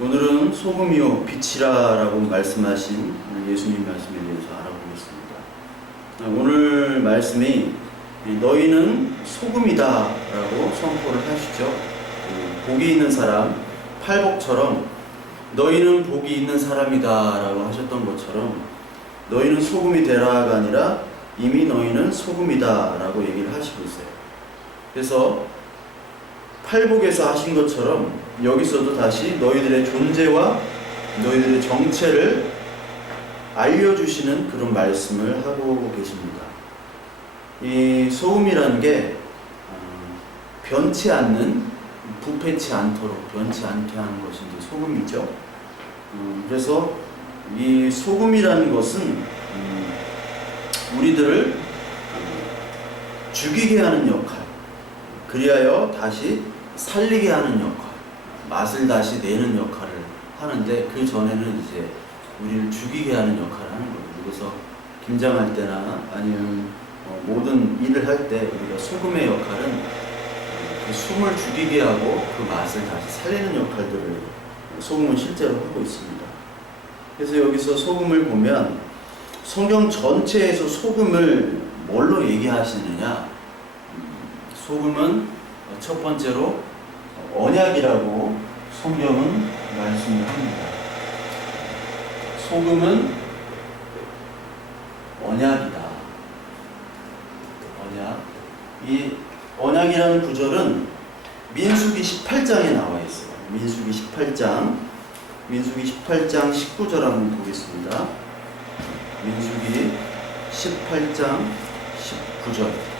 오늘은 소금이요 빛이라라고 말씀하신 예수님 말씀에 대해서 알아보겠습니다. 오늘 말씀이 너희는 소금이다라고 선포를 하시죠. 복이 있는 사람, 팔복처럼 너희는 복이 있는 사람이다라고 하셨던 것처럼 너희는 소금이 되라가 아니라 이미 너희는 소금이다라고 얘기를 하시고 있어요. 그래서 팔복에서 하신 것처럼 여기서도 다시 너희들의 존재와 너희들의 정체를 알려주시는 그런 말씀을 하고 계십니다. 이 소금이라는 게 변치 않는, 부패치 않도록 변치 않게 하는 것이 이제 소금이죠. 그래서 이 소금이라는 것은 우리들을 죽이게 하는 역할, 그리하여 다시 살리게 하는 역할, 맛을 다시 내는 역할을 하는데, 그 전에는 이제 우리를 죽이게 하는 역할을 하는 거예요. 그래서 김장할 때나 아니면 모든 일을 할 때 우리가 소금의 역할은 그 숨을 죽이게 하고 그 맛을 다시 살리는 역할들을 소금은 실제로 하고 있습니다. 그래서 여기서 소금을 보면 성경 전체에서 소금을 뭘로 얘기하시느냐? 소금은 첫 번째로 언약이라고 성경은 말씀을 합니다. 소금은 언약이다. 언약. 이 언약이라는 구절은 민수기 18장에 나와 있어요. 민수기 18장 19절 한번 보겠습니다. 민수기 18장 19절.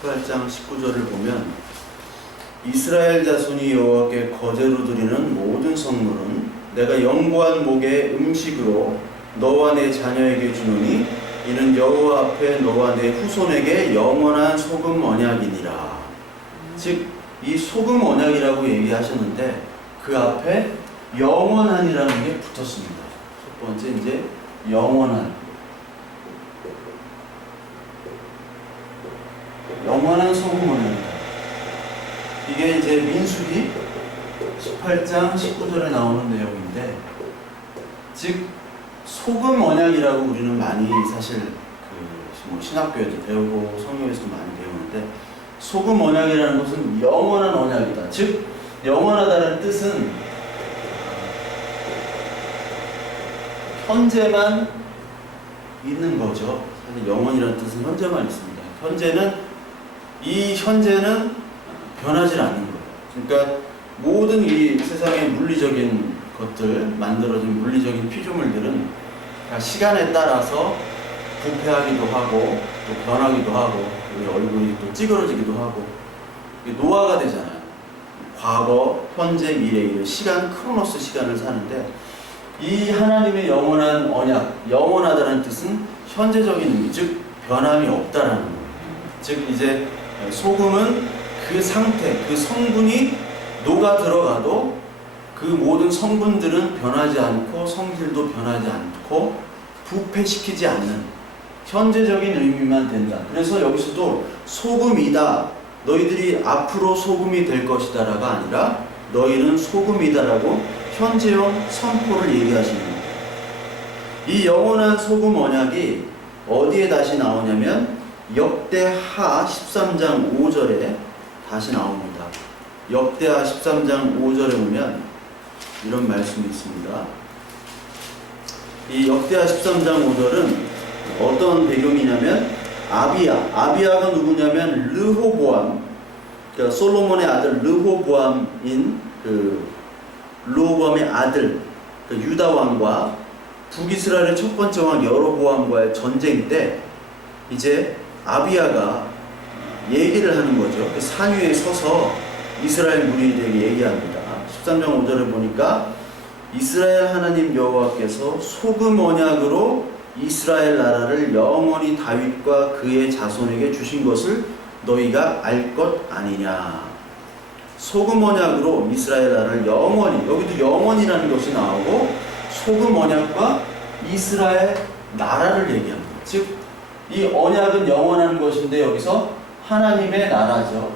18장 19절을 보면 이스라엘 자손이 여호와께 거제로 드리는 모든 성물은 내가 영구한 목의 음식으로 너와 내 자녀에게 주노니 이는 여호와 앞에 너와 내 후손에게 영원한 소금 언약이니라. 즉 이 소금 언약이라고 얘기하셨는데 그 앞에 영원한이라는 게 붙었습니다. 첫 번째 이제 영원한 소금 언약이다. 이게 이제 민수기 18장 19절에 나오는 내용인데, 즉 소금 언약이라고 우리는 많이 사실 신학교에도 배우고 성경에서도 많이 배우는데, 소금 언약이라는 것은 영원한 언약이다. 즉 영원하다는 뜻은 현재만 있는 거죠. 사실 영원이라는 뜻은 현재만 있습니다. 이 현재는 변하지 않는 거예요. 그러니까 모든 이 세상의 물리적인 것들, 만들어진 물리적인 피조물들은 다 시간에 따라서 부패하기도 하고 또 변하기도 하고 우리 얼굴이 또 찌그러지기도 하고 노화가 되잖아요. 과거, 현재, 미래, 이 시간, 크로노스 시간을 사는데, 이 하나님의 영원한 언약, 영원하다는 뜻은 현재적인 의미, 즉 변함이 없다라는 거예요. 즉 이제 소금은 그 상태, 그 성분이 녹아 들어가도 그 모든 성분들은 변하지 않고 성질도 변하지 않고 부패시키지 않는 현재적인 의미만 된다. 그래서 여기서도 소금이다, 너희들이 앞으로 소금이 될 것이다 라가 아니라 너희는 소금이다 라고 현재형 선포를 얘기하시는 거예요. 이 영원한 소금 언약이 어디에 다시 나오냐면 역대하 13장 5절에 다시 나옵니다. 역대하 13장 5절에 보면 이런 말씀이 있습니다. 이 역대하 13장 5절은 어떤 배경이냐면 아비야가 누구냐면 르호보암, 그러니까 솔로몬의 아들 르호보암인 르호보암의 아들, 유다 왕과 북이스라엘의 첫 번째 왕 여로보암과의 전쟁 때 이제 아비야가 얘기를 하는 거죠. 산 위에 서서 이스라엘 무리들에게 얘기합니다. 13장 5절에 보니까 이스라엘 하나님 여호와께서 소금 언약으로 이스라엘 나라를 영원히 다윗과 그의 자손에게 주신 것을 너희가 알 것 아니냐. 소금 언약으로 이스라엘 나라를 영원히, 여기도 영원이라는 것이 나오고 소금 언약과 이스라엘 나라를 얘기합니다. 즉 이 언약은 영원한 것인데 여기서 하나님의 나라죠.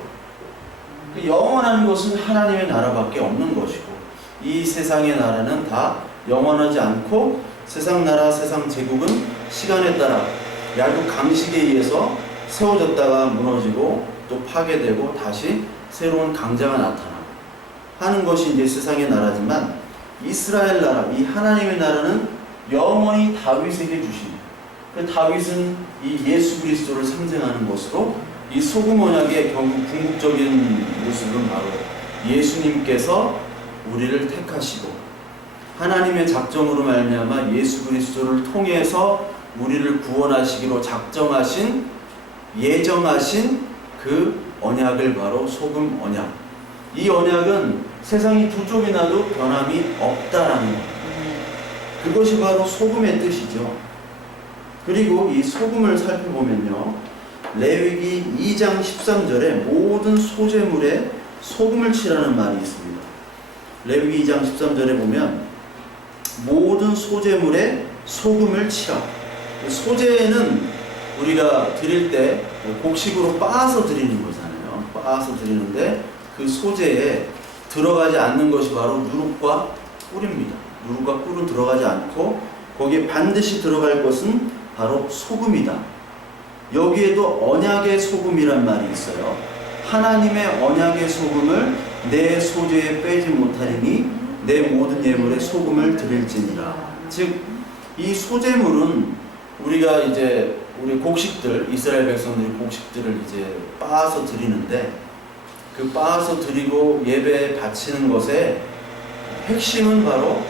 그 영원한 것은 하나님의 나라밖에 없는 것이고, 이 세상의 나라는 다 영원하지 않고, 세상 나라, 세상 제국은 시간에 따라 얇은 강식에 의해서 세워졌다가 무너지고 또 파괴되고 다시 새로운 강자가 나타나고 하는 것이 이제 세상의 나라지만, 이스라엘 나라, 이 하나님의 나라는 영원히 다윗에게 주신, 그 다윗은 이 예수 그리스도를 상징하는 것으로, 이 소금 언약의 결국 궁극적인 모습은 바로 예수님께서 우리를 택하시고 하나님의 작정으로 말미암아 예수 그리스도를 통해서 우리를 구원하시기로 작정하신, 예정하신 그 언약을 바로 소금 언약. 이 언약은 세상이 두 쪽이 나도 변함이 없다라는 것. 그것이 바로 소금의 뜻이죠. 그리고 이 소금을 살펴보면요, 레위기 2장 13절에 모든 소재물에 소금을 치라는 말이 있습니다. 레위기 2장 13절에 보면 모든 소재물에 소금을 치라. 소재는 우리가 드릴 때 곡식으로 빻아서 드리는 거잖아요. 빻아서 드리는데 그 소재에 들어가지 않는 것이 바로 누룩과 꿀입니다. 누룩과 꿀은 들어가지 않고 거기에 반드시 들어갈 것은 바로 소금이다. 여기에도 언약의 소금이란 말이 있어요. 하나님의 언약의 소금을 내 소재에 빼지 못하리니 내 모든 예물에 소금을 드릴지니라. 즉, 이 소재물은 우리가 이제 우리 곡식들, 이스라엘 백성들이 곡식들을 이제 빻아서 드리는데, 그 빻아서 드리고 예배에 바치는 것의 핵심은 바로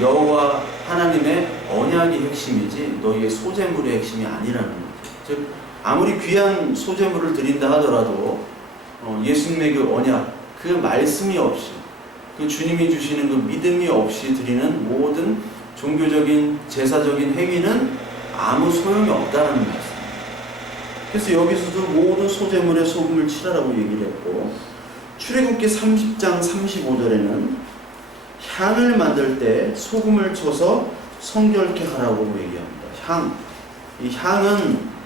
여호와 하나님의 언약이 핵심이지 너희의 소재물의 핵심이 아니라는 거죠. 즉, 아무리 귀한 소재물을 드린다 하더라도 예수님의 그 언약, 그 말씀이 없이, 그 주님이 주시는 그 믿음이 없이 드리는 모든 종교적인 제사적인 행위는 아무 소용이 없다는 말씀입니다. 그래서 여기서도 모든 소재물에 소금을 치라라고 얘기를 했고, 출애굽기 30장 35절에는 향을 만들 때 소금을 쳐서 성결케 하라고 얘기합니다. 향. 이 향은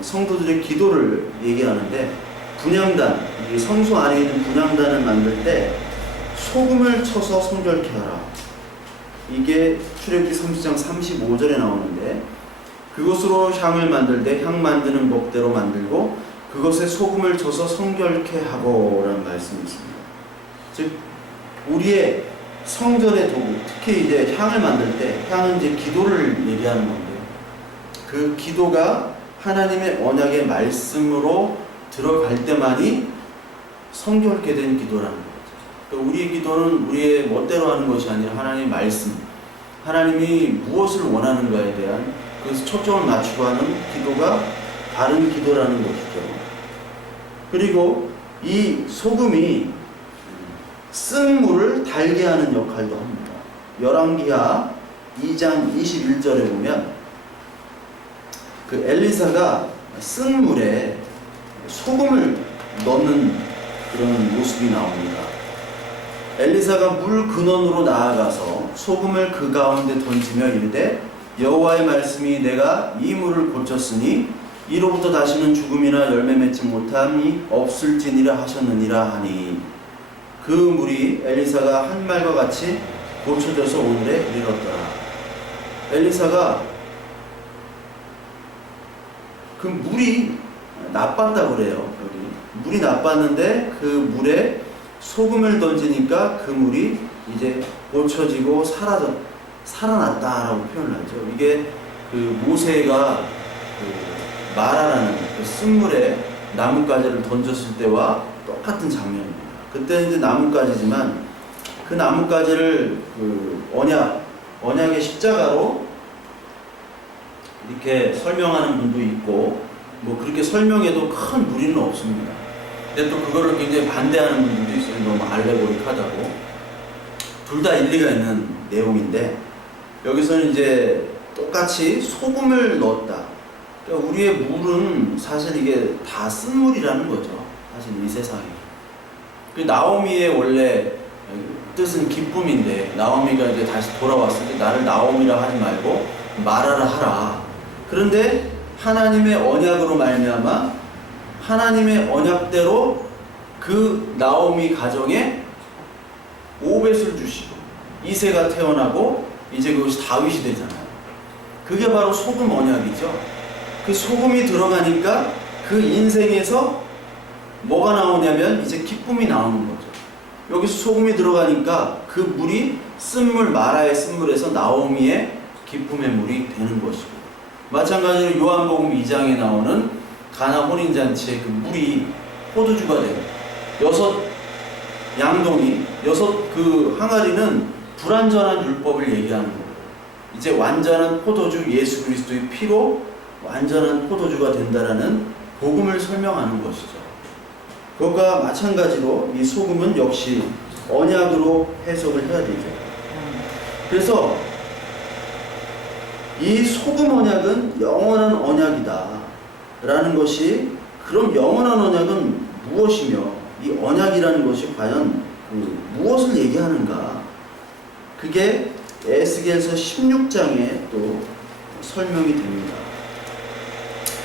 성도들의 기도를 얘기하는데, 분향단, 이 성소 안에 있는 분향단을 만들 때 소금을 쳐서 성결케 하라. 이게 출애굽기 30장 35절에 나오는데, 그것으로 향을 만들 때 향 만드는 법대로 만들고 그것에 소금을 쳐서 성결케 하고 라는 말씀이 있습니다. 즉, 우리의 성전의 도구, 특히 이제 향을 만들 때, 향은 이제 기도를 얘기하는 건데요, 그 기도가 하나님의 언약의 말씀으로 들어갈 때만이 성결케 된 기도라는 거죠. 그러니까 우리의 기도는 우리의 멋대로 하는 것이 아니라 하나님의 말씀, 하나님이 무엇을 원하는가에 대한 그 초점을 맞추고 하는 기도가 바른 기도라는 것이죠. 그리고 이 소금이 쓴 물을 달게 하는 역할도 합니다. 열왕기하 2장 21절에 보면 그 엘리사가 쓴 물에 소금을 넣는 그런 모습이 나옵니다. 엘리사가 물 근원으로 나아가서 소금을 그 가운데 던지며 이르되 여호와의 말씀이 내가 이 물을 고쳤으니 이로부터 다시는 죽음이나 열매 맺지 못함이 없을지니라 하셨느니라 하니, 그 물이 엘리사가 한 말과 같이 고쳐져서 오늘에 이르렀더라. 엘리사가 그 물이 나빴다고 그래요. 여기 물이 나빴는데 그 물에 소금을 던지니까 그 물이 이제 고쳐지고 살아났다라고 표현을 하죠. 이게 그 모세가 그 마라라는 그 쓴물에 나뭇가지를 던졌을 때와 똑같은 장면입니다. 그때는 이제 나뭇가지지만 그 나뭇가지를 그 언약의 십자가로 이렇게 설명하는 분도 있고, 뭐 그렇게 설명해도 큰 무리는 없습니다. 근데 또 그거를 굉장히 반대하는 분들도 있어요. 너무 알레고릭하다고. 둘 다 일리가 있는 내용인데, 여기서는 이제 똑같이 소금을 넣었다. 그러니까 우리의 물은 사실 이게 다 쓴물이라는 거죠. 사실 이 세상에. 그 나오미의 원래 뜻은 기쁨인데, 나오미가 이제 다시 돌아왔을 때 나를 나오미라 하지 말고 마라라 하라. 그런데 하나님의 언약으로 말미암아 하나님의 언약대로 그 나오미 가정에 오벳을 주시고 이새가 태어나고 이제 그것이 다윗이 되잖아요. 그게 바로 소금 언약이죠. 그 소금이 들어가니까 그 인생에서 뭐가 나오냐면 이제 기쁨이 나오는 거죠. 여기서 소금이 들어가니까 그 물이 쓴물 마라의 쓴물에서 나오미의 기쁨의 물이 되는 것이고, 마찬가지로 요한복음 2장에 나오는 가나 혼인잔치의 그 물이 포도주가 되고, 6 양동이 6 그 항아리는 불완전한 율법을 얘기하는 거예요. 이제 완전한 포도주 예수 그리스도의 피로 완전한 포도주가 된다라는 복음을 설명하는 것이죠. 그것과 마찬가지로 이 소금은 역시 언약으로 해석을 해야 되죠. 그래서 이 소금 언약은 영원한 언약이다 라는 것이, 그럼 영원한 언약은 무엇이며 이 언약이라는 것이 과연 무엇을 얘기하는가, 그게 에스겔서 16장에 또 설명이 됩니다.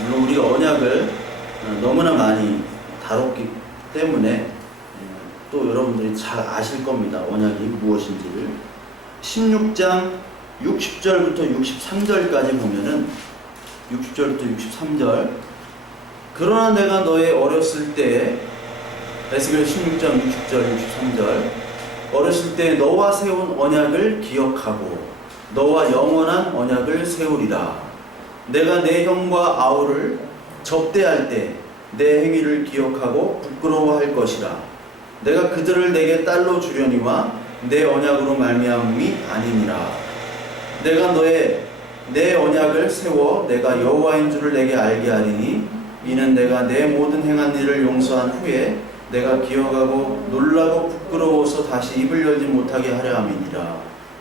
물론 우리가 언약을 너무나 많이 다뤘기 때문에 또 여러분들이 잘 아실 겁니다. 언약이 무엇인지를. 16장 60절부터 63절까지 보면은, 60절부터 63절, 그러나 내가 너의 어렸을 때에, 에스겔 16장 60절 63절, 어렸을 때 너와 세운 언약을 기억하고 너와 영원한 언약을 세우리라. 내가 내 형과 아우를 접대할 때 내 행위를 기억하고 부끄러워할 것이라. 내가 그들을 내게 딸로 주려니와 내 언약으로 말미암음이 아니니라. 내가 내 언약을 세워 내가 여호와인 줄을 내게 알게 하리니, 이는 내가 내 모든 행한 일을 용서한 후에 내가 기억하고 놀라고 부끄러워서 다시 입을 열지 못하게 하려 함이니라.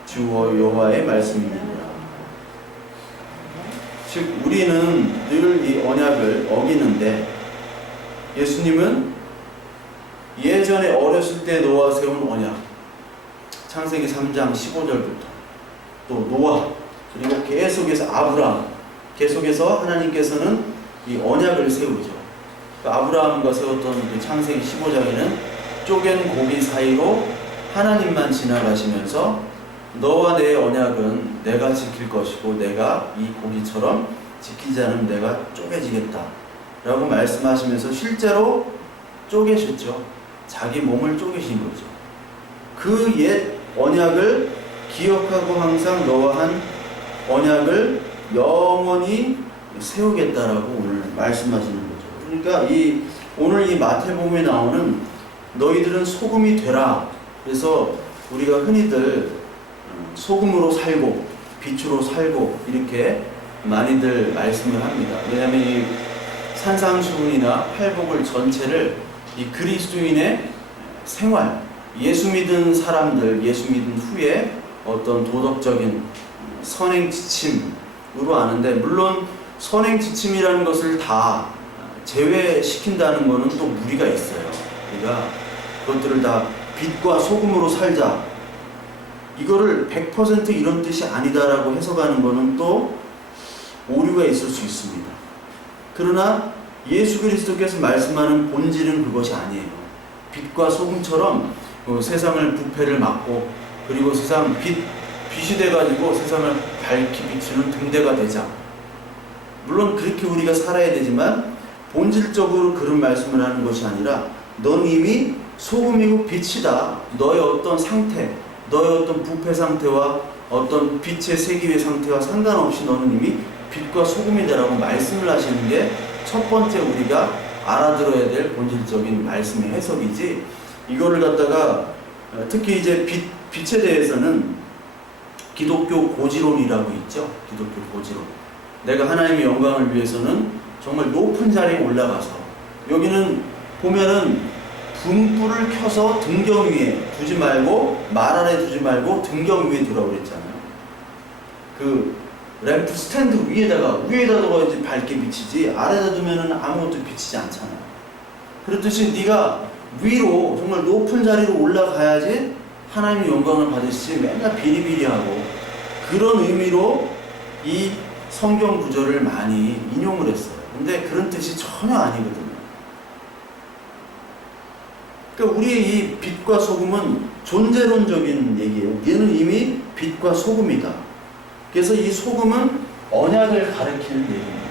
주 여호와의 말씀이니라. 즉 우리는 늘 이 언약을 어기는데, 예수님은 예전에 어렸을 때 노아 세운 언약, 창세기 3장 15절부터 또 노아, 그리고 계속해서 아브라함, 계속해서 하나님께서는 이 언약을 세우죠. 그 아브라함과 세웠던 그 창세기 15장에는 쪼갠 고기 사이로 하나님만 지나가시면서 너와 내 언약은 내가 지킬 것이고 내가 이 고기처럼 지키지 않으면 내가 쪼개지겠다 라고 말씀하시면서 실제로 쪼개셨죠. 자기 몸을 쪼개신 거죠. 그 옛 언약을 기억하고 항상 너와 한 언약을 영원히 세우겠다라고 오늘 말씀하시는 거죠. 그러니까 오늘 이 마태복음에 나오는 너희들은 소금이 되라. 그래서 우리가 흔히들 소금으로 살고 빛으로 살고 이렇게 많이들 말씀을 합니다. 왜냐하면 이 산상수훈이나 팔복을 전체를 이 그리스도인의 생활, 예수 믿은 사람들, 예수 믿은 후에 어떤 도덕적인 선행 지침으로 아는데, 물론 선행 지침이라는 것을 다 제외시킨다는 것은 또 무리가 있어요. 우리가 그것들을 다 빛과 소금으로 살자, 이거를 100% 이런 뜻이 아니다라고 해석하는 것은 또 오류가 있을 수 있습니다. 그러나 예수 그리스도께서 말씀하는 본질은 그것이 아니에요. 빛과 소금처럼 세상을 부패를 막고, 그리고 세상 빛이 돼가지고 세상을 밝히 비추는 등대가 되자. 물론 그렇게 우리가 살아야 되지만 본질적으로 그런 말씀을 하는 것이 아니라, 넌 이미 소금이고 빛이다. 너의 어떤 상태, 너의 어떤 부패 상태와 어떤 빛의 세기의 상태와 상관없이 너는 이미 빛과 소금이 되라고 말씀을 하시는 게 첫 번째 우리가 알아들어야 될 본질적인 말씀의 해석이지, 이거를 갖다가 특히 이제 빛에 대해서는 기독교 고지론이라고 있죠. 기독교 고지론. 내가 하나님의 영광을 위해서는 정말 높은 자리에 올라가서, 여기는 보면은 분불을 켜서 등경 위에 두지 말고, 말 아래 두지 말고 등경 위에 두라고 그랬잖아요. 그 램프 스탠드 위에다가 이제 밝게 비치지, 아래다 두면은 아무것도 비치지 않잖아요. 그렇듯이 네가 위로 정말 높은 자리로 올라가야지 하나님의 영광을 받으시지, 맨날 비리비리하고, 그런 의미로 이 성경 구절을 많이 인용을 했어요. 근데 그런 뜻이 전혀 아니거든요. 그러니까 우리의 이 빛과 소금은 존재론적인 얘기예요. 얘는 이미 빛과 소금이다. 그래서 이 소금은 언약을 가리키는 얘기입니다.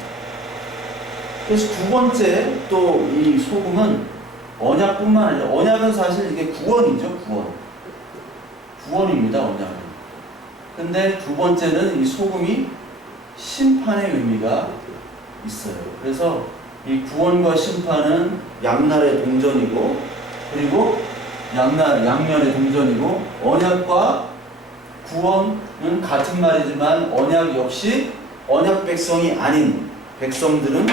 그래서 두 번째 또 이 소금은 언약뿐만 아니라, 언약은 사실 이게 구원이죠. 구원입니다. 언약은. 근데 두 번째는 이 소금이 심판의 의미가 있어요. 그래서 이 구원과 심판은 양날의 동전이고, 그리고 양면의 동전이고, 언약과 구원은 같은 말이지만 언약 역시 언약 백성이 아닌 백성들은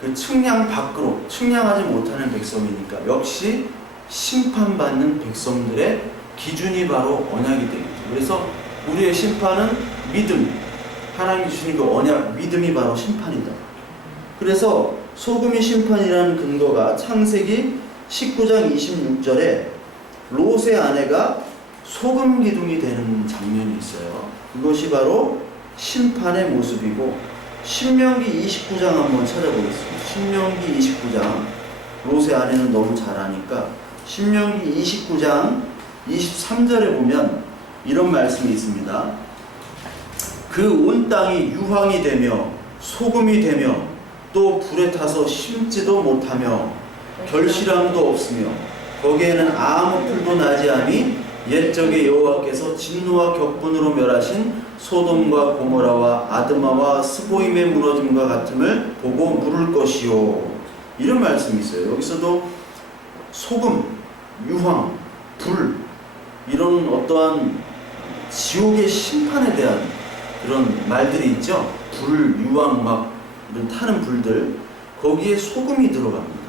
그 측량 밖으로, 측량하지 못하는 백성이니까 역시 심판받는 백성들의 기준이 바로 언약이 되겠죠. 그래서 우리의 심판은 믿음, 하나님이 주신 그 언약, 믿음이 바로 심판이다. 그래서 소금이 심판이라는 근거가 창세기 19장 26절에 롯의 아내가 소금 기둥이 되는 장면이 있어요. 그것이 바로 심판의 모습이고, 신명기 29장 한번 찾아보겠습니다. 신명기 29장, 롯의 아내는 너무 잘 아니까 신명기 29장 23절에 보면 이런 말씀이 있습니다. 그 온 땅이 유황이 되며 소금이 되며 또 불에 타서 심지도 못하며 결실함도 없으며 거기에는 아무 풀도 나지 아니 옛적에 여호와께서 진노와 격분으로 멸하신 소돔과 고모라와 아드마와 스보임의 무너짐과 같음을 보고 물을 것이요. 이런 말씀이 있어요. 여기서도 소금, 유황, 불, 이런 어떠한 지옥의 심판에 대한 그런 말들이 있죠. 불, 유황, 막 이런 타는 불들, 거기에 소금이 들어갑니다.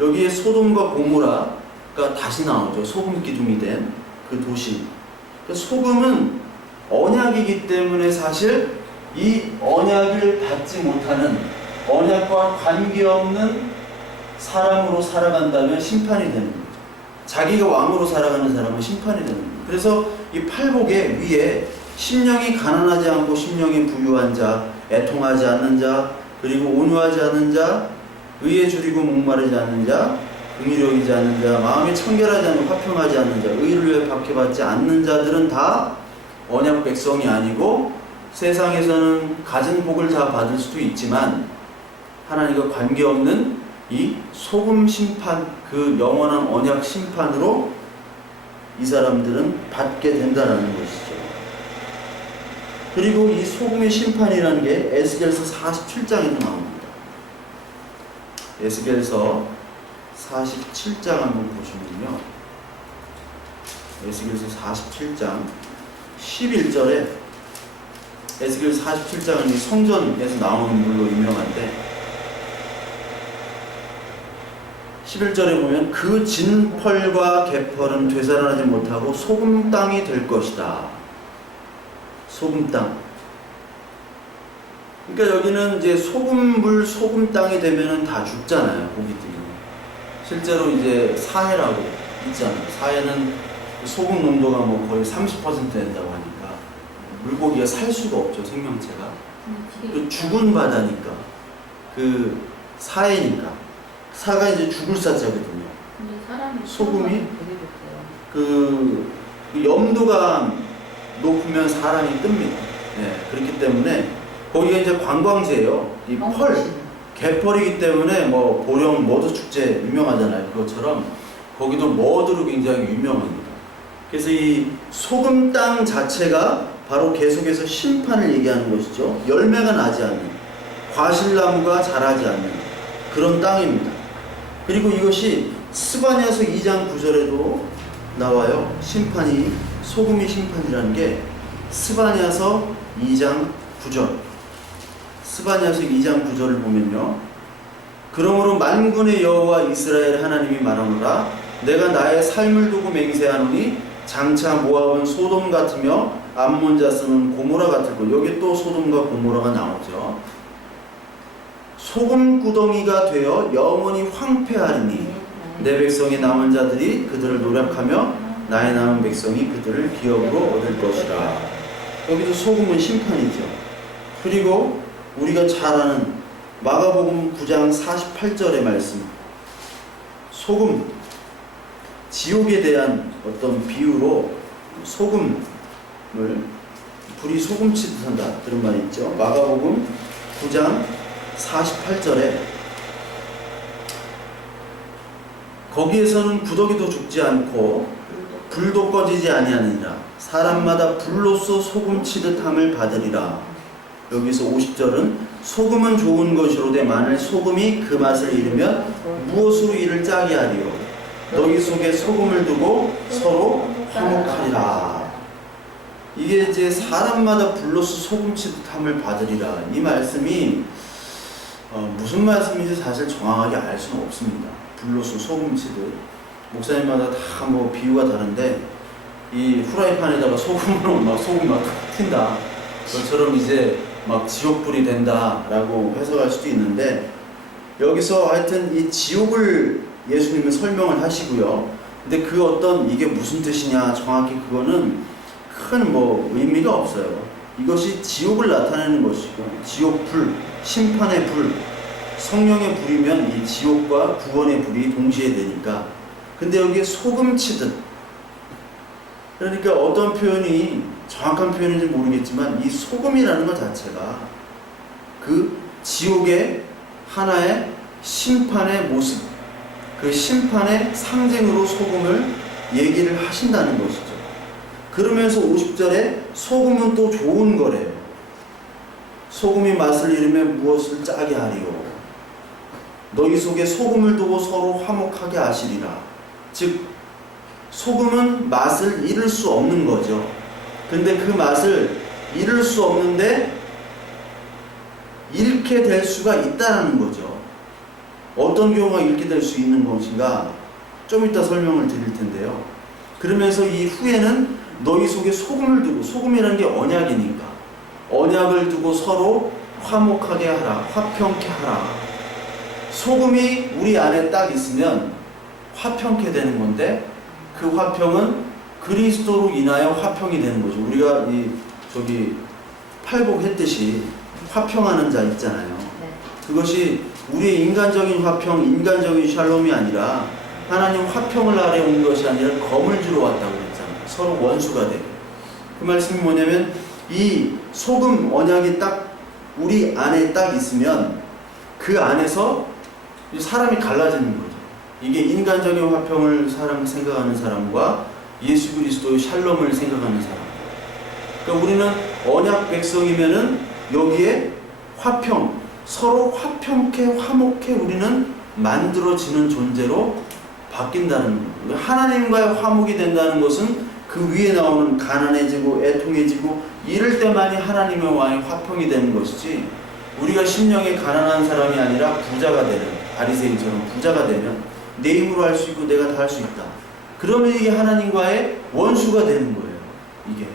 여기에 소돔과 고모라가 다시 나오죠. 소금 기둥이 된 그 도시. 그러니까 소금은 언약이기 때문에 사실 이 언약을 받지 못하는, 언약과 관계없는 사람으로 살아간다면 심판이 되는 거죠. 자기가 왕으로 살아가는 사람은 심판이 되는 거예요. 그래서 이 팔복에 위에 심령이 가난하지 않고 심령이 부유한 자, 애통하지 않는 자, 그리고 온유하지 않는 자, 의에 줄이고 목마르지 않는 자, 긍휼히 여기지 않는 자, 마음이 청결하지 않고 화평하지 않는 자, 의를 위해 박해받지 않는 자들은 다 언약 백성이 아니고 세상에서는 가진 복을 다 받을 수도 있지만 하나님과 관계없는 이 소금 심판, 그 영원한 언약 심판으로 이 사람들은 받게 된다라는 것이죠. 그리고 이 소금의 심판이라는 게 에스겔서 47장에도 나옵니다. 에스겔서 47장 한번 보시면요. 에스겔서 47장 11절에, 에스겔서 47장은 성전에서 나오는 물로 유명한데 11절에 보면 그 진펄과 개펄은 되살아나지 못하고 소금 땅이 될 것이다. 소금 땅. 그러니까 여기는 이제 소금물, 소금 땅이 되면은 다 죽잖아요, 고기들이. 실제로 이제 사해라고 있잖아요. 사해는 소금 농도가 뭐 거의 30% 된다고 하니까 물고기가 살 수가 없죠, 생명체가. 또 죽은 바다니까, 그 사해니까. 사가 이제 죽을 사자거든요. 소금이 그 염도가 높으면 사람이 뜹니다. 네, 그렇기 때문에 거기가 이제 관광지예요. 이 펄, 개펄이기 때문에 뭐 보령 머드 축제 유명하잖아요. 그것처럼 거기도 머드로 굉장히 유명합니다. 그래서 이 소금 땅 자체가 바로 계속해서 심판을 얘기하는 것이죠. 열매가 나지 않는, 과실나무가 자라지 않는 그런 땅입니다. 그리고 이것이 스바냐서 2장 9절에도 나와요. 심판이, 소금이 심판이라는 게 스바냐서 2장 9절. 스바냐서 2장 9절을 보면요. 그러므로 만군의 여호와 이스라엘 하나님이 말하노라. 내가 나의 삶을 두고 맹세하노니 장차 모압은 소돔 같으며 암몬 자스는 고모라 같을 것. 여기 또 소돔과 고모라가 나오죠. 소금 구덩이가 되어 영원히 황폐하리니 내 백성의 남은 자들이 그들을 노력하며 나의 남은 백성이 그들을 기업으로 얻을 것이라. 여기도 소금은 심판이죠. 그리고 우리가 잘 아는 마가복음 9장 48절의 말씀. 소금, 지옥에 대한 어떤 비유로 소금을 불이 소금치듯 한다 그런 말이 있죠. 마가복음 9장 48절에 거기에서는 구더기도 죽지 않고 불도 꺼지지 아니하느니라. 사람마다 불로써 소금치듯 함을 받으리라. 여기서 50절은 소금은 좋은 것이로되 만일 소금이 그 맛을 잃으면 무엇으로 이를 짜게 하리요. 너희 속에 소금을 두고 서로 화목하리라. 이게 이제 사람마다 불로써 소금치듯 함을 받으리라. 이 말씀이 무슨 말씀인지 사실 정확하게 알 수는 없습니다. 불로써 소금치듯. 목사님마다 다 뭐 비유가 다른데 이 후라이팬에다가 소금 막 튄다. 그것처럼 이제 막 지옥불이 된다라고 해석할 수도 있는데 여기서 하여튼 이 지옥을 예수님은 설명을 하시고요. 근데 그 어떤 이게 무슨 뜻이냐 정확히 그거는 큰 뭐 의미가 없어요. 이것이 지옥을 나타내는 것이고 지옥불, 심판의 불, 성령의 불이면 이 지옥과 구원의 불이 동시에 되니까. 근데 여기에 소금치듯, 그러니까 어떤 표현이 정확한 표현인지 모르겠지만 이 소금이라는 것 자체가 그 지옥의 하나의 심판의 모습, 그 심판의 상징으로 소금을 얘기를 하신다는 것이죠. 그러면서 50절에 소금은 또 좋은 거래요. 소금이 맛을 잃으면 무엇을 짜게 하리요. 너희 속에 소금을 두고 서로 화목하게 하시리라. 즉 소금은 맛을 잃을 수 없는 거죠. 근데 그 맛을 잃을 수 없는데 잃게 될 수가 있다는 거죠. 어떤 경우가 잃게 될 수 있는 것인가 좀 이따 설명을 드릴 텐데요. 그러면서 이 후에는 너희 속에 소금을 두고, 소금이라는 게 언약이니까 언약을 두고 서로 화목하게 하라, 화평케 하라. 소금이 우리 안에 딱 있으면 화평케 되는 건데 그 화평은 그리스도로 인하여 화평이 되는 거죠. 우리가 팔복했듯이 화평하는 자 있잖아요. 그것이 우리의 인간적인 화평, 인간적인 샬롬이 아니라 하나님 화평을 아래 온 것이 아니라 검을 주러 왔다고 그랬잖아요. 서로 원수가 되고. 그 말씀이 뭐냐면 이 소금 언약이 딱 우리 안에 딱 있으면 그 안에서 사람이 갈라지는 거죠. 이게 인간적인 화평을 생각하는 사람과 예수 그리스도의 샬롬을 생각하는 사람. 그러니까 우리는 언약 백성이면은 여기에 화평, 서로 화평케 화목해 우리는 만들어지는 존재로 바뀐다는 거예요. 하나님과의 화목이 된다는 것은 그 위에 나오는 가난해지고 애통해지고 이럴 때만이 하나님과의 화평이 되는 것이지, 우리가 심령에 가난한 사람이 아니라 부자가 되는, 바리새인처럼 부자가 되면 내 힘으로 할 수 있고 내가 다 할 수 있다. 그러면 이게 하나님과의 원수가 되는 거예요. 이게.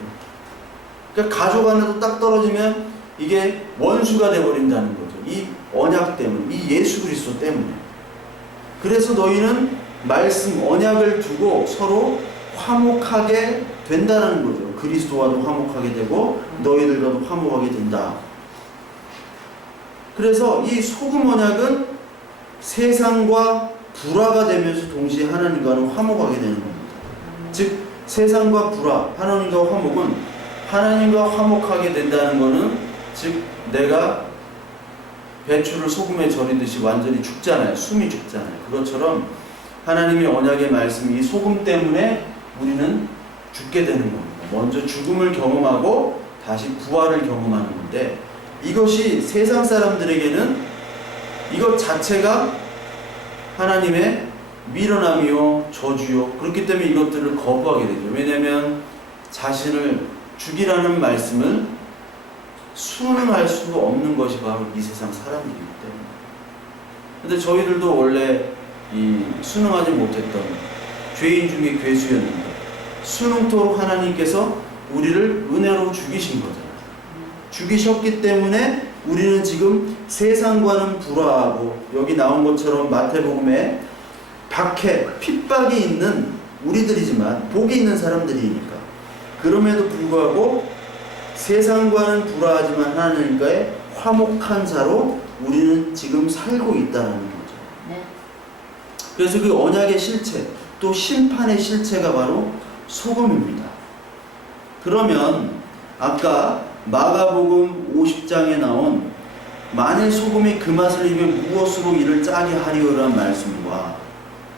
그러니까 가족 안에도 딱 떨어지면 이게 원수가 되어버린다는 거죠. 이 언약 때문에, 이 예수 그리스도 때문에. 그래서 너희는 말씀, 언약을 두고 서로 화목하게 된다는 거죠. 그리스도와도 화목하게 되고 너희들과도 화목하게 된다. 그래서 이 소금 언약은 세상과 불화가 되면서 동시에 하나님과는 화목하게 되는 겁니다. 즉 세상과 불화, 하나님과 화목은, 하나님과 화목하게 된다는 것은 즉 내가 배추를 소금에 절이듯이 완전히 죽잖아요. 숨이 죽잖아요. 그것처럼 하나님의 언약의 말씀이 소금 때문에 우리는 죽게 되는 겁니다. 먼저 죽음을 경험하고 다시 부활을 경험하는 건데, 이것이 세상 사람들에게는 이것 자체가 하나님의 미련함이요 저주요, 그렇기 때문에 이것들을 거부하게 되죠. 왜냐하면 자신을 죽이라는 말씀을 수능할 수가 없는 것이 바로 이 세상 사람들이기 때문에. 근데 저희들도 원래 이 수능하지 못했던 죄인 중에 괴수였는데 수능토록 하나님께서 우리를 은혜로 죽이신 거잖아요. 죽이셨기 때문에 우리는 지금 세상과는 불화하고, 여기 나온 것처럼 마태복음에 박해, 핍박이 있는 우리들이지만 복이 있는 사람들이니까, 그럼에도 불구하고 세상과는 불화하지만 하나님과의 화목한 자로 우리는 지금 살고 있다는 거죠. 네. 그래서 그 언약의 실체, 또 심판의 실체가 바로 소금입니다. 그러면 아까 마가복음 50장에 나온 만일 소금이 그 맛을 입으면 무엇으로 이를 짜게 하리오라는 말씀과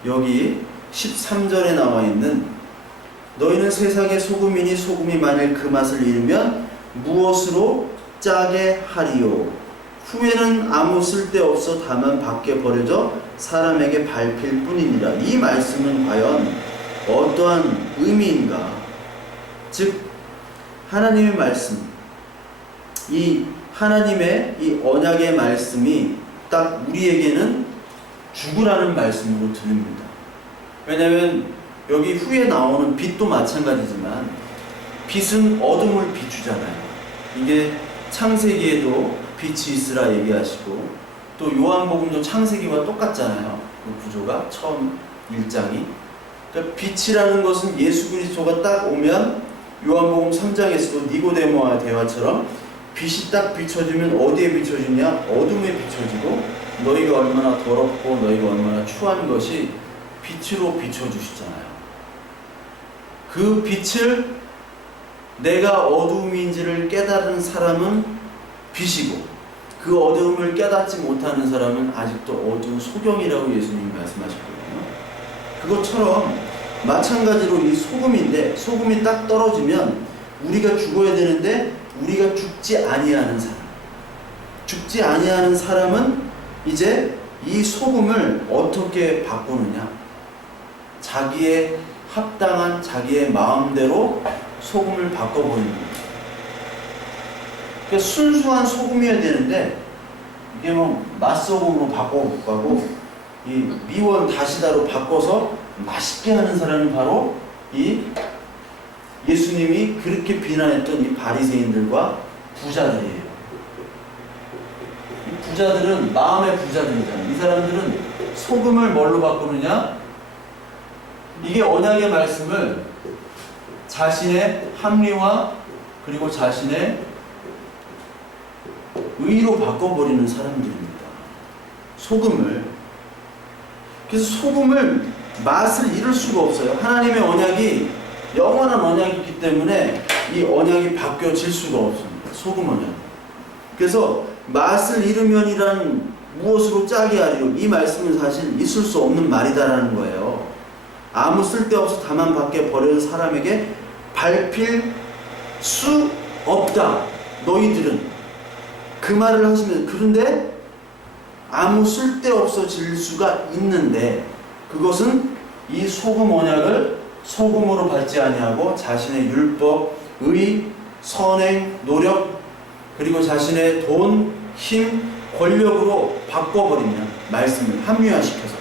여기 13절에 나와 있는 너희는 세상의 소금이니 소금이 만일 그 맛을 잃으면 무엇으로 짜게 하리오. 후에는 아무 쓸데없어 다만 밖에 버려져 사람에게 밟힐 뿐이니라. 이 말씀은 과연 어떠한 의미인가? 즉 하나님의 말씀, 이 하나님의 이 언약의 말씀이 딱 우리에게는 죽으라는 말씀으로 들립니다. 왜냐하면 여기 후에 나오는 빛도 마찬가지지만 빛은 어둠을 비추잖아요. 이게 창세기에도 빛이 있으라 얘기하시고 또 요한복음도 창세기와 똑같잖아요. 그 구조가 처음 1장이. 그러니까 빛이라는 것은 예수 그리스도가 딱 오면 요한복음 3장에서도 니고데모와 대화처럼 빛이 딱 비춰지면 어디에 비춰지냐? 어둠에 비춰지고 너희가 얼마나 더럽고 너희가 얼마나 추한 것이 빛으로 비춰주시잖아요. 그 빛을 내가 어둠인지를 깨달은 사람은 빛이고 그 어둠을 깨닫지 못하는 사람은 아직도 어두운 소경이라고 예수님이 말씀하셨거든요. 그것처럼 마찬가지로 이 소금인데 소금이 딱 떨어지면 우리가 죽어야 되는데 우리가 죽지 아니하는 사람, 죽지 아니하는 사람은 이제 이 소금을 어떻게 바꾸느냐? 자기의 합당한 자기의 마음대로 소금을 바꿔버리는 거예요. 그러니까 순수한 소금이어야 되는데 이게 뭐 맛소금으로 바꿔가고 이 미원 다시다로 바꿔서 맛있게 하는 사람이 바로 이 예수님이 그렇게 비난했던 이 바리새인들과 부자들이에요. 이 부자들은 마음의 부자들이잖아요. 이 사람들은 소금을 뭘로 바꾸느냐? 이게 언약의 말씀을 자신의 합리화 그리고 자신의 의로 바꿔버리는 사람들입니다. 소금을. 그래서 소금을 맛을 잃을 수가 없어요. 하나님의 언약이 영원한 언약이기 때문에 이 언약이 바뀌어질 수가 없습니다. 소금 언약. 그래서 맛을 잃으면이란 무엇으로 짜게 하리요. 이 말씀은 사실 있을 수 없는 말이다라는 거예요. 아무 쓸데없어 다만 밖에 버려진 사람에게 밟힐 수 없다. 너희들은 그 말을 하시면 그런데 아무 쓸데없어질 수가 있는데 그것은 이 소금 언약을 소금으로 받지 아니하고 자신의 율법, 의, 선행, 노력 그리고 자신의 돈, 힘, 권력으로 바꿔버리면 말씀을 합리화시켜서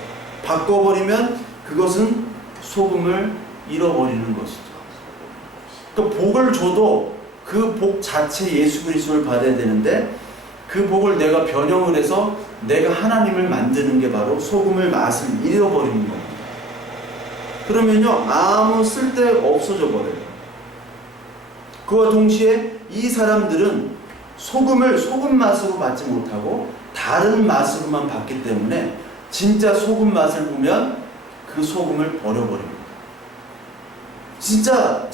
바꿔버리면 그것은 소금을 잃어버리는 것이죠. 그러니까 복을 줘도 그 복 자체 예수 그리스도를 받아야 되는데 그 복을 내가 변형을 해서 내가 하나님을 만드는 게 바로 소금을 맛을 잃어버리는 겁니다. 그러면요 아무 쓸데 없어져 버려요. 그와 동시에 이 사람들은 소금을 소금 맛으로 받지 못하고 다른 맛으로만 받기 때문에 진짜 소금 맛을 보면 그 소금을 버려버립니다. 진짜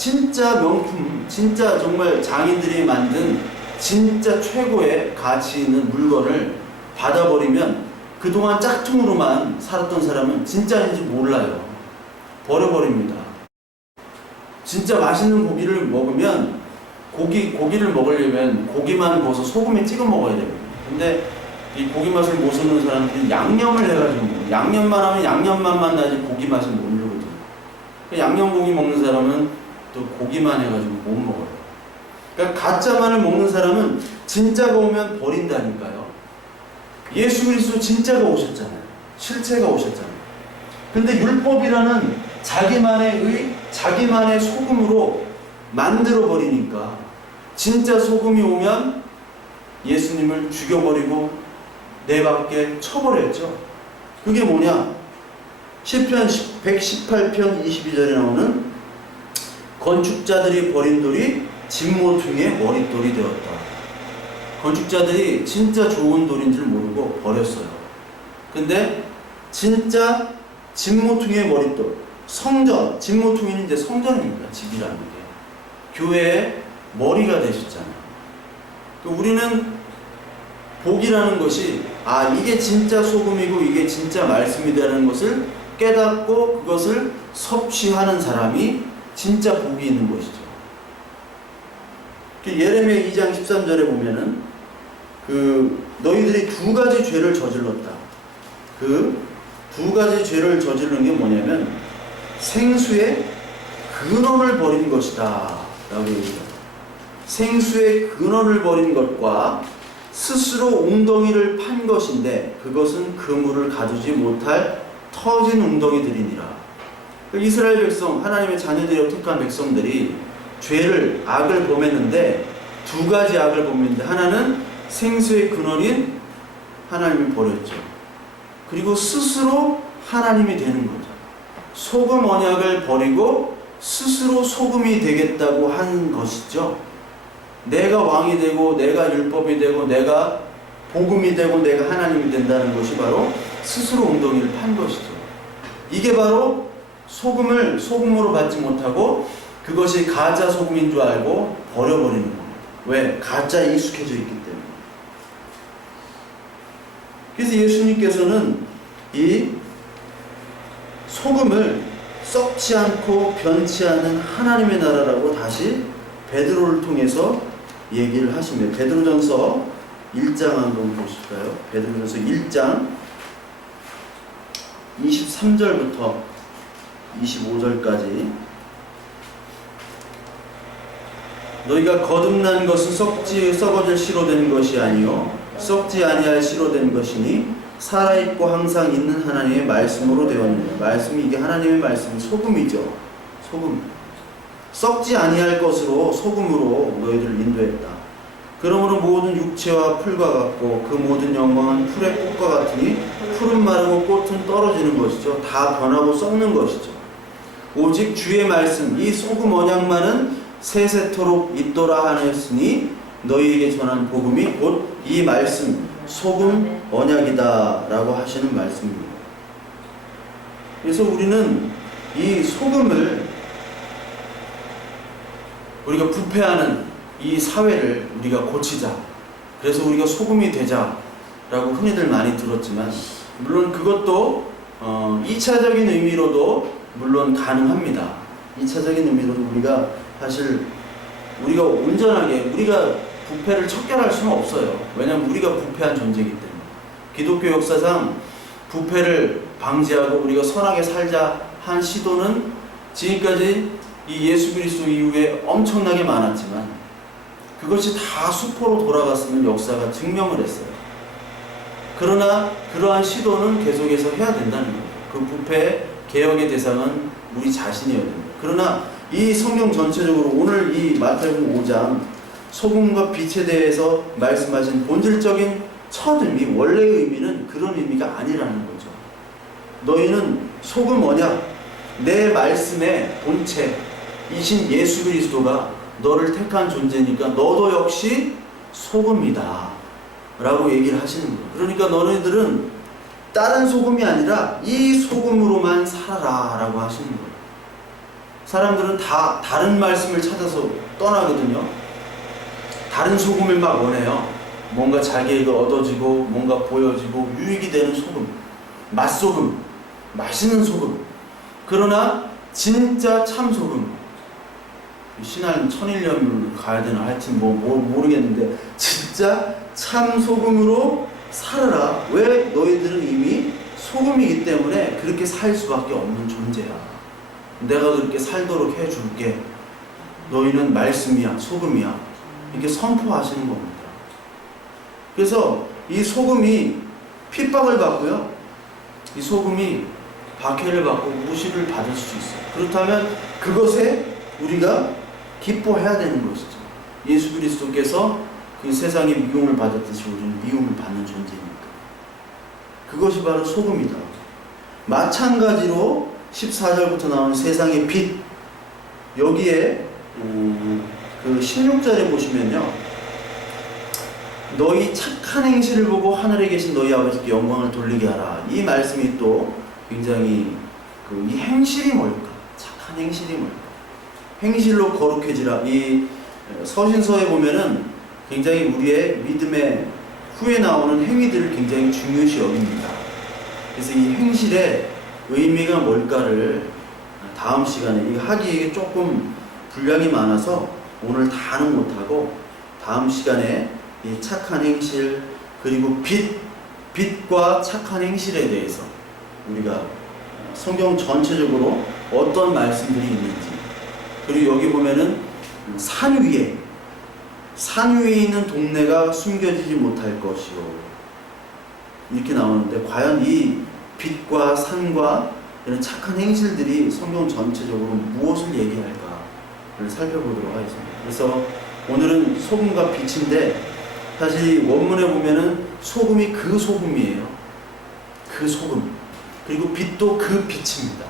명품, 진짜 정말 장인들이 만든 진짜 최고의 가치 있는 물건을 받아버리면 그동안 짝퉁으로만 살았던 사람은 진짜인지 몰라요. 버려버립니다. 진짜 맛있는 고기를 먹으면 고기를 먹으려면 고기만 구워서 소금에 찍어 먹어야 됩니다. 근데 이 고기 맛을 모르는 사람들이 양념을 해가지고 양념만 하면 양념만 나지 고기 맛을 모르거든요. 양념 고기 먹는 사람은 또 고기만 해가지고 못 먹어요. 그러니까 가짜만을 먹는 사람은 진짜가 오면 버린다니까요. 예수 그리스도 진짜가 오셨잖아요. 실체가 오셨잖아요. 근데 율법이라는 자기만의 의, 자기만의 소금으로 만들어 버리니까 진짜 소금이 오면 예수님을 죽여버리고 내밖에 쳐버렸죠. 그게 뭐냐? 시편 118편 22절에 나오는 건축자들이 버린 돌이 진모퉁이의 머릿돌이 되었다. 건축자들이 진짜 좋은 돌인 줄 모르고 버렸어요. 근데 진짜 진모퉁이의 머릿돌, 성전, 진모퉁이는 이제 성전입니다. 집이라는 게. 교회의 머리가 되셨잖아요. 우리는 복이라는 것이 이게 진짜 소금이고 이게 진짜 말씀이라는 것을 깨닫고 그것을 섭취하는 사람이 진짜 복이 있는 것이죠. 예레미야 2장 13절에 보면은 너희들이 두 가지 죄를 저질렀다. 그 두 가지 죄를 저지른 게 뭐냐면 생수의 근원을 버린 것이다 라고 얘기합니다. 생수의 근원을 버린 것과 스스로 웅덩이를 판 것인데 그것은 그물을 가두지 못할 터진 웅덩이들이니라. 이스라엘 백성, 하나님의 자녀들이 택한 백성들이 악을 범했는데 두 가지 악을 범했는데 하나는 생수의 근원인 하나님을 버렸죠. 그리고 스스로 하나님이 되는 거죠. 소금 언약을 버리고 스스로 소금이 되겠다고 한 것이죠. 내가 왕이 되고 내가 율법이 되고 내가 복음이 되고 내가 하나님이 된다는 것이 바로 스스로 웅덩이를 판 것이죠. 이게 바로 소금을 소금으로 받지 못하고 그것이 가짜 소금인 줄 알고 버려버리는 겁니다. 왜? 가짜에 익숙해져 있기 때문에. 그래서 예수님께서는 이 소금을 썩지 않고 변치 않는 하나님의 나라라고 다시 베드로를 통해서 얘기를 하십니다. 베드로전서 1장 한번 보실까요? 베드로전서 1장 23절부터 25절까지 너희가 거듭난 것은 썩어질 씨로 된 것이 아니요 썩지 아니할 씨로 된 것이니 살아있고 항상 있는 하나님의 말씀으로 되었느니라. 말씀이 이게 하나님의 말씀이 소금이죠. 소금. 썩지 아니할 것으로 소금으로 너희들을 인도했다. 그러므로 모든 육체와 풀과 같고 그 모든 영광은 풀의 꽃과 같으니 풀은 마르고 꽃은 떨어지는 것이죠. 다 변하고 썩는 것이죠. 오직 주의 말씀 이 소금 언약만은 세세토록 있도라 하였으니 너희에게 전한 복음이 곧 이 말씀 소금 언약이다 라고 하시는 말씀입니다. 그래서 우리는 이 소금을 우리가 부패하는 이 사회를 우리가 고치자. 그래서 우리가 소금이 되자 라고 흔히들 많이 들었지만 물론 그것도 2차적인 의미로도 물론 가능합니다. 2차적인 의미로도 우리가 사실 우리가 온전하게 우리가 부패를 척결할 수는 없어요. 왜냐하면 우리가 부패한 존재이기 때문에. 기독교 역사상 부패를 방지하고 우리가 선하게 살자 한 시도는 지금까지 이 예수 그리스도 이후에 엄청나게 많았지만 그것이 다 수포로 돌아갔으면 역사가 증명을 했어요. 그러나 그러한 시도는 계속해서 해야 된다는 거예요. 그 부패 개혁의 대상은 우리 자신이어야 됩니다. 그러나 이 성경 전체적으로 오늘 이 마태복음 5장 소금과 빛에 대해서 말씀하신 본질적인 첫 의미, 원래의 의미는 그런 의미가 아니라는 거죠. 너희는 소금 언약, 내 말씀의 본체이신 예수 그리스도가 너를 택한 존재니까 너도 역시 소금이다 라고 얘기를 하시는 거예요. 그러니까 너희들은 다른 소금이 아니라 이 소금으로만 살아라 라고 하시는 거예요. 사람들은 다 다른 말씀을 찾아서 떠나거든요. 다른 소금을 막 원해요. 뭔가 자기에게 얻어지고 뭔가 보여지고 유익이 되는 소금, 맛소금, 맛있는 소금. 그러나 진짜 참소금, 신한 천일염을 가야 되나 하여튼 모르겠는데 진짜 참소금으로 살아라. 왜? 너희들은 이미 소금이기 때문에 그렇게 살 수밖에 없는 존재야. 내가 그렇게 살도록 해줄게. 너희는 말씀이야, 소금이야. 이렇게 선포하시는 겁니다. 그래서 이 소금이 핍박을 받고요. 이 소금이 박해를 받고 무시를 받을 수 있어요. 그렇다면 그것에 우리가 기뻐해야 되는 것이죠. 예수 그리스도께서 그 세상에 미움을 받았듯이 우리는 미움을 받는 존재니까. 그것이 바로 소금이다. 마찬가지로 14절부터 나오는 세상의 빛, 여기에 그 16절에 보시면요, 너희 착한 행실을 보고 하늘에 계신 너희 아버지께 영광을 돌리게 하라. 이 말씀이 또 굉장히 이 행실이 뭘까? 착한 행실이 뭘까? 행실로 거룩해지라. 이 서신서에 보면은 굉장히 우리의 믿음의 후에 나오는 행위들을 굉장히 중요시 여깁니다. 그래서 이 행실의 의미가 뭘까를 다음 시간에, 이 하기에 조금 분량이 많아서 오늘 다는 못하고 다음 시간에 이 착한 행실 그리고 빛과 착한 행실에 대해서 우리가 성경 전체적으로 어떤 말씀들이 있는지, 그리고 여기 보면은 산 위에 있는 동네가 숨겨지지 못할 것이요 이렇게 나오는데, 과연 이 빛과 산과 이런 착한 행실들이 성경 전체적으로 무엇을 얘기할까를 살펴보도록 하겠습니다. 그래서 오늘은 소금과 빛인데, 사실 원문에 보면은 소금이 그 소금이에요. 그 소금. 그리고 빛도 그 빛입니다.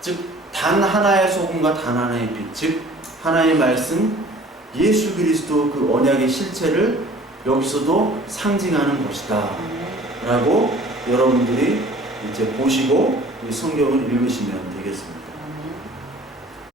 즉 단 하나의 소금과 단 하나의 빛, 즉 하나의 말씀, 예수 그리스도 그 언약의 실체를 여기서도 상징하는 것이다 라고 여러분들이 이제 보시고 이 성경을 읽으시면 되겠습니다.